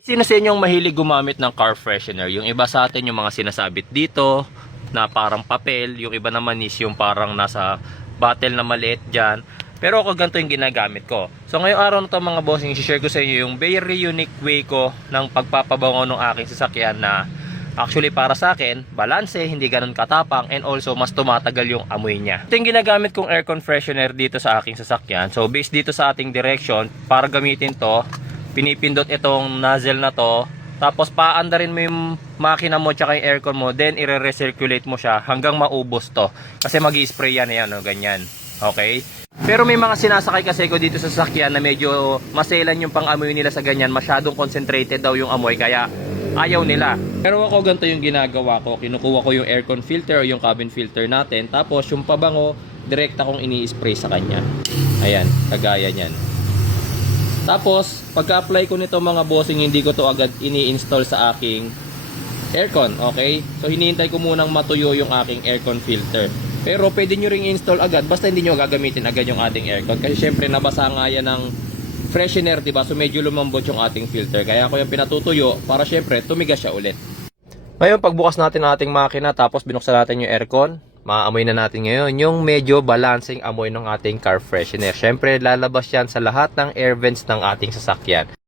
Sino sa inyo ang mahilig gumamit ng car freshener? Yung iba sa atin yung mga sinasabit dito na parang papel, yung iba naman is yung parang nasa bottle na maliit dyan. Pero ako ganito yung ginagamit ko. So ngayong araw na to mga bossing, share ko sa inyo yung very unique way ko ng pagpapabango ng aking sasakyan na actually para sa akin, balanse, hindi ganun katapang, and also mas tumatagal yung amoy niya. Ito yung ginagamit kong aircon freshener dito sa aking sasakyan. So based dito sa ating direction, para gamitin to, pinipindot itong nozzle na to, tapos paandarin mo yung makina mo tsaka yung aircon mo, then i-recirculate mo siya hanggang maubos to. Kasi mag-i-spray yan, no, ganyan. Okay? Pero may mga sinasakay kasi ko dito sa sasakyan na medyo maselan yung pang-amoy nila sa ganyan, masyadong concentrated daw yung amoy, kaya ayaw nila. Pero ako ganito yung ginagawa ko, kinukuha ko yung aircon filter o yung cabin filter natin, tapos yung pabango, direkta kong ini-spray sa kanya. Ayan, kagaya nyan. Tapos, pagka-apply ko nito mga bossing, hindi ko to agad ini-install sa aking aircon, okay? So, hinihintay ko munang matuyo yung aking aircon filter. Pero, pwede nyo ring install agad, basta hindi nyo gagamitin agad yung ating aircon. Kasi, syempre, nabasa nga yan ng freshener, diba? So, medyo lumambot yung ating filter. Kaya ako yung pinatutuyo para, syempre, tumigas siya ulit. Ngayon, pagbukas natin ang ating makina, tapos binuksan natin yung aircon, maamoy na natin ngayon yung medyo balancing amoy ng ating car freshener. Syempre, lalabas yan sa lahat ng air vents ng ating sasakyan.